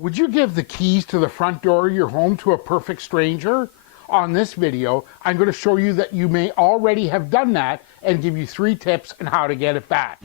Would you give the keys to the front door of your home to a perfect stranger? On this video, I'm going to show you that you may already have done that and give you 3 tips on how to get it back.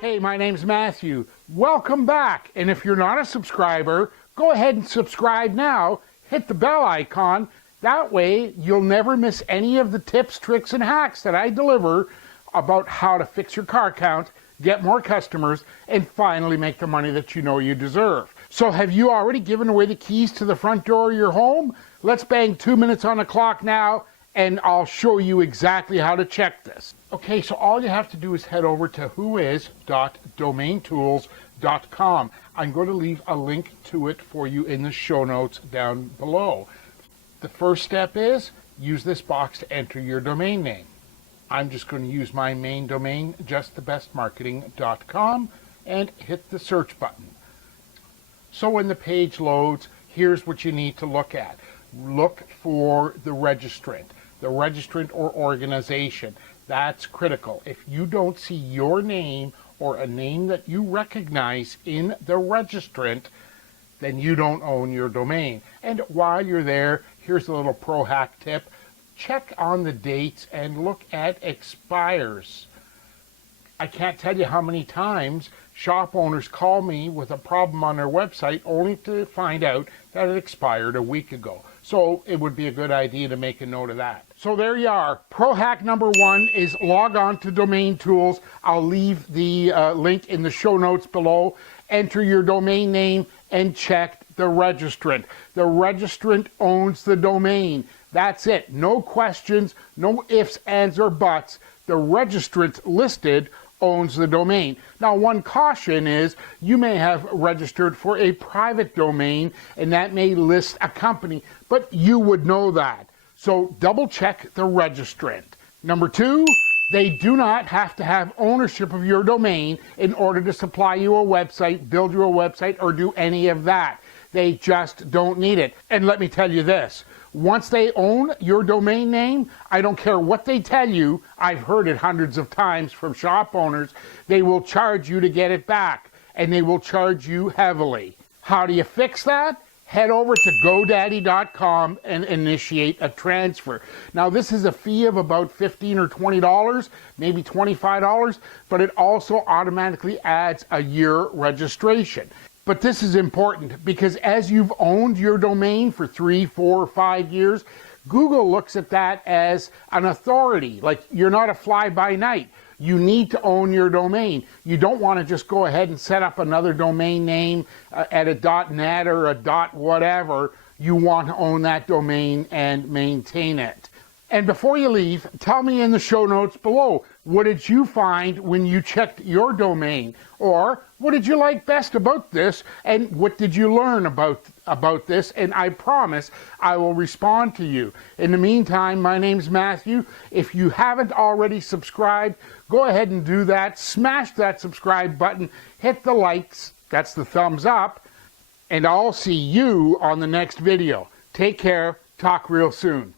Hey, my name's Matthew. Welcome back. And if you're not a subscriber, go ahead and subscribe now. Hit the bell icon. That way, you'll never miss any of the tips, tricks, and hacks that I deliver about how to fix your car count, get more customers, and finally make the money that you know you deserve. So have you already given away the keys to the front door of your home? Let's bang 2 minutes on the clock now, and I'll show you exactly how to check this. Okay, so all you have to do is head over to whois.domaintools.com. I'm going to leave a link to it for you in the show notes down below. The first step is use this box to enter your domain name. I'm just going to use my main domain, justthebestmarketing.com, and hit the search button. So when the page loads, here's what you need to look at. Look for the registrant or organization. That's critical. If you don't see your name or a name that you recognize in the registrant, then you don't own your domain. And while you're there, here's a little pro hack tip. Check on the dates and look at expires. I can't tell you how many times shop owners call me with a problem on their website only to find out that it expired a week ago. So it would be a good idea to make a note of that. So there you are. Pro hack number 1 is log on to Domain Tools. I'll leave the link in the show notes below. Enter your domain name and check the registrant. The registrant owns the domain. That's it. No questions, no ifs, ands, or buts. The registrant listed owns the domain. Now, one caution is you may have registered for a private domain and that may list a company, but you would know that. So double check the registrant. Number 2, they do not have to have ownership of your domain in order to supply you a website, build you a website, or do any of that. They just don't need it. And let me tell you this. Once they own your domain name, I don't care what they tell you, I've heard it hundreds of times from shop owners, they will charge you to get it back, and they will charge you heavily. How do you fix that? Head over to GoDaddy.com and initiate a transfer. Now, this is a fee of about $15 or $20, maybe $25, but it also automatically adds a year registration. But this is important because as you've owned your domain for 3, 4, 5 years, Google looks at that as an authority. Like, you're not a fly-by-night. You need to own your domain. You don't want to just go ahead and set up another domain name at a .net or a .whatever. You want to own that domain and maintain it. And before you leave, tell me in the show notes below, what did you find when you checked your domain? Or what did you like best about this? And what did you learn about this? And I promise I will respond to you. In the meantime, my name's Matthew. If you haven't already subscribed, go ahead and do that. Smash that subscribe button. Hit the likes. That's the thumbs up. And I'll see you on the next video. Take care. Talk real soon.